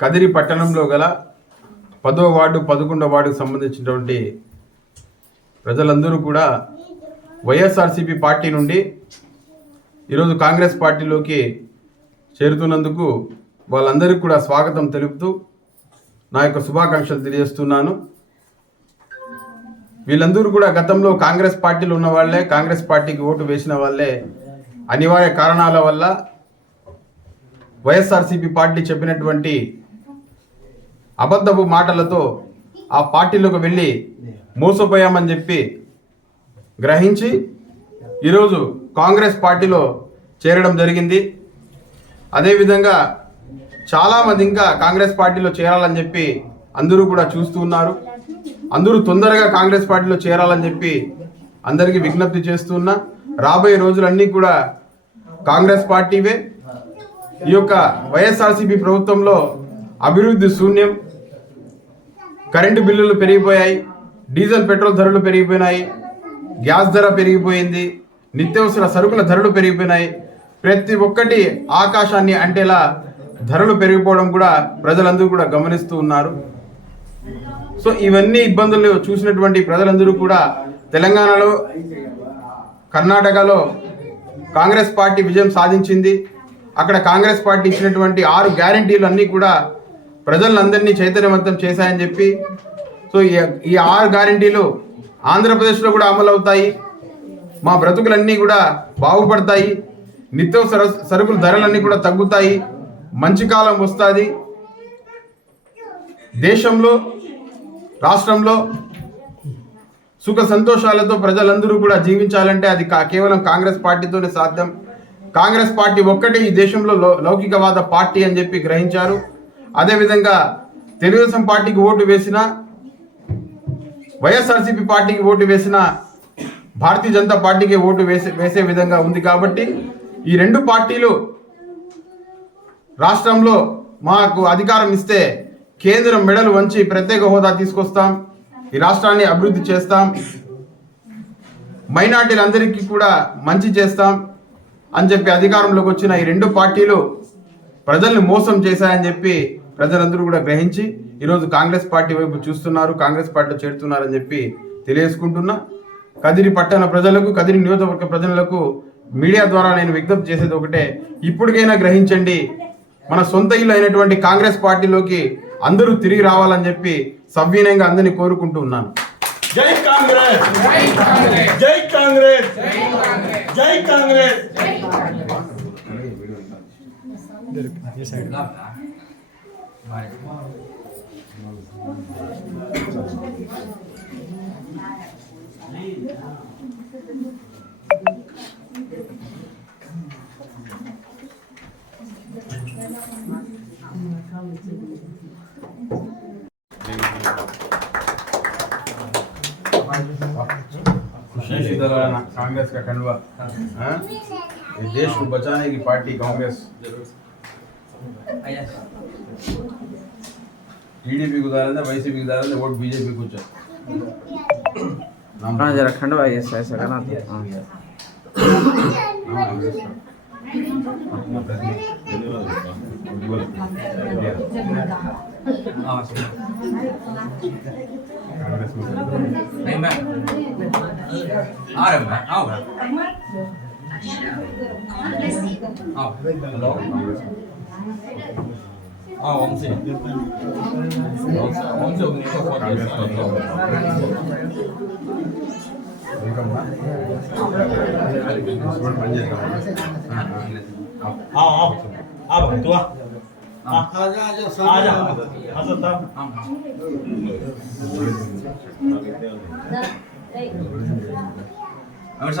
కదిరి పట్టణంలో గల పదో వార్డు పదకొండో వార్డుకు సంబంధించినటువంటి ప్రజలందరూ కూడా వైఎస్ఆర్సీపీ పార్టీ నుండి ఈరోజు కాంగ్రెస్ పార్టీలోకి చేరుతున్నందుకు వాళ్ళందరికీ కూడా స్వాగతం తెలుపుతూ నా యొక్క శుభాకాంక్షలు తెలియజేస్తున్నాను. వీళ్ళందరూ కూడా గతంలో కాంగ్రెస్ పార్టీలు ఉన్న వాళ్ళే కాంగ్రెస్ పార్టీకి ఓటు వేసిన వాళ్ళే. అనివార్య కారణాల వల్ల వైఎస్ఆర్సీపీ పార్టీ చెప్పినటువంటి అబద్ధపు మాటలతో ఆ పార్టీలోకి వెళ్ళి మోసపోయామని చెప్పి గ్రహించి ఈరోజు కాంగ్రెస్ పార్టీలో చేరడం జరిగింది. అదేవిధంగా చాలామంది ఇంకా కాంగ్రెస్ పార్టీలో చేరాలని చెప్పి అందరూ కూడా చూస్తూ ఉన్నారు. అందరూ తొందరగా కాంగ్రెస్ పార్టీలో చేరాలని చెప్పి అందరికీ విజ్ఞప్తి చేస్తున్నా రాబోయే రోజులన్నీ కూడా కాంగ్రెస్ పార్టీవే. ఈ యొక్క వైఎస్ఆర్సీపీ ప్రభుత్వంలో అభివృద్ధి శూన్యం కరెంటు బిల్లులు పెరిగిపోయాయి డీజిల్ పెట్రోల్ ధరలు పెరిగిపోయినాయి గ్యాస్ ధర పెరిగిపోయింది నిత్యావసర సరుకుల ధరలు పెరిగిపోయినాయి. ప్రతి ఒక్కటి ఆకాశాన్ని అంటేలా ధరలు పెరిగిపోవడం కూడా ప్రజలందరూ కూడా గమనిస్తూ ఉన్నారు. సో ఇవన్నీ ఇబ్బందులు చూసినటువంటి ప్రజలందరూ కూడా తెలంగాణలో కర్ణాటకలో కాంగ్రెస్ పార్టీ విజయం సాధించింది. అక్కడ కాంగ్రెస్ పార్టీ ఇచ్చినటువంటి ఆరు గ్యారంటీలు అన్నీ కూడా ప్రజలందరినీ చైతన్యవంతం చేశాయని చెప్పి సో ఈ- ఈ ఆరు గ్యారంటీలు ఆంధ్రప్రదేశ్లో కూడా అమలు అవుతాయి మా బ్రతుకులన్నీ కూడా బాగుపడతాయి నిత్యవసర సరుకుల ధరలన్నీ కూడా తగ్గుతాయి మంచి కాలం వస్తుంది. దేశంలో రాష్ట్రంలో సుఖ సంతోషాలతో ప్రజలందరూ కూడా జీవించాలంటే అది కేవలం కాంగ్రెస్ పార్టీతోనే సాధ్యం. కాంగ్రెస్ పార్టీ ఒక్కటే ఈ దేశంలో లౌకికవాద పార్టీ అని చెప్పి గ్రహించారు. అదేవిధంగా తెలుగుదేశం పార్టీకి ఓటు వేసిన వైఎస్ఆర్సీపీ పార్టీకి ఓటు వేసిన భారతీయ జనతా పార్టీకి ఓటు వేసే వేసే విధంగా ఉంది కాబట్టి ఈ రెండు పార్టీలు రాష్ట్రంలో మాకు అధికారం ఇస్తే కేంద్రం మెడలు వంచి ప్రత్యేక హోదా తీసుకొస్తాం. ఈ రాష్ట్రాన్ని అభివృద్ధి చేస్తాం. మైనార్టీలందరికీ కూడా మంచి చేస్తాం. అని చెప్పి అధికారంలోకి వచ్చిన ఈ రెండు పార్టీలు ప్రజల్ని మోసం చేశాయని చెప్పి ప్రజలందరూ కూడా గ్రహించి ఈరోజు కాంగ్రెస్ పార్టీ వైపు చూస్తున్నారు కాంగ్రెస్ పార్టీలో చేరుతున్నారని చెప్పి తెలియజేసుకుంటున్నా. కదిరి పట్టణ ప్రజలకు కదిరి నియోజకవర్గ ప్రజలకు మీడియా ద్వారా నేను విజ్ఞప్తి చేసేది ఒకటే ఇప్పటికైనా గ్రహించండి మన సొంత ఇల్లు అయినటువంటి కాంగ్రెస్ పార్టీలోకి అందరూ తిరిగి రావాలని చెప్పి సవ్యనంగా అందరినీ కోరుకుంటూ ఉన్నాను. జై కాంగ్రెస్! జై కాంగ్రెస్! జై కాంగ్రెస్! జై కాంగ్రెస్! इधर ये साइड खुशी कांग्रेस का कंडवा देश को बचाने की पार्टी कांग्रेस। का। कांग्रेस में नहीं मैं आ रहा हूँ मैं आओ मैं आओ हेलो हाँ वंशी 啊，王姐，王姐，王姐，我们去坐吧。好好，啊，多，啊，他这就说的，他说好，没事。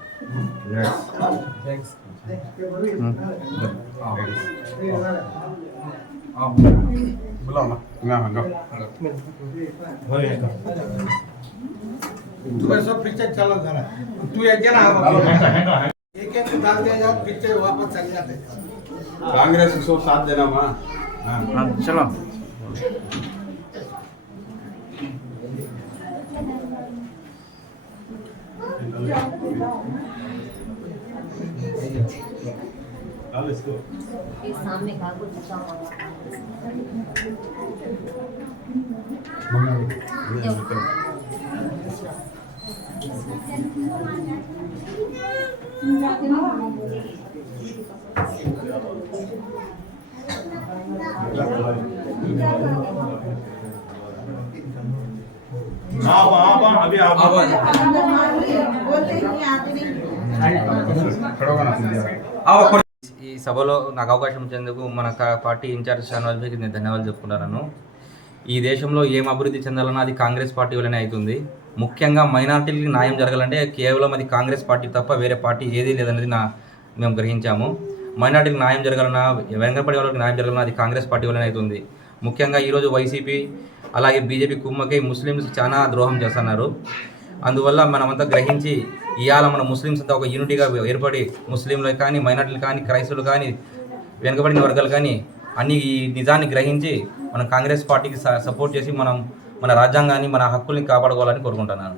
ना मैं तुम्हें सब पीछे चलो जरा तू एक जना एक एक डाल दिया जाओ पीछे वापस चले जाते कांग्रेस को साथ देना माँ हाँ, डाल हुआ आप आप अभी आप खड़ा होना चाहिए ఈ సభలో నాకు అవకాశం ఇచ్చేందుకు మన కా- పార్టీ ఇన్ఛార్జ్ షానవాజ్ భాయ్కి నేను ధన్యవాదాలు చెప్పుకుంటున్నాను ఈ దేశంలో ఏం అభివృద్ధి చెందాలన్నా అది కాంగ్రెస్ పార్టీ వల్లనే అవుతుంది ముఖ్యంగా మైనార్టీలకి న్యాయం జరగాలంటే కేవలం అది కాంగ్రెస్ పార్టీ తప్ప వేరే పార్టీ ఏదీ లేదనేది నా మేము గ్రహించాము మైనార్టీలకు న్యాయం జరగాలన్నా వెంగపడి వాళ్ళకి న్యాయం జరగాలన్నా అది కాంగ్రెస్ పార్టీ వల్లనే అవుతుంది ముఖ్యంగా ఈరోజు వైసీపీ అలాగే బీజేపీ కుమ్మకి ముస్లింస్ చాలా ద్రోహం చేస్తున్నారు. అందువల్ల మనమంతా గ్రహించి ఇవాళ మన ముస్లిమ్స్ అంతా ఒక యూనిటీగా ఏర్పడి ముస్లింలు కానీ మైనార్టీలు కానీ క్రైస్తవులు కానీ వెనుకబడిన వర్గాలు కానీ అన్ని ఈ నిజాన్ని గ్రహించి మనం కాంగ్రెస్ పార్టీకి సపోర్ట్ చేసి మనం మన రాజ్యాంగాన్ని మన హక్కుల్ని కాపాడుకోవాలని కోరుకుంటున్నాను.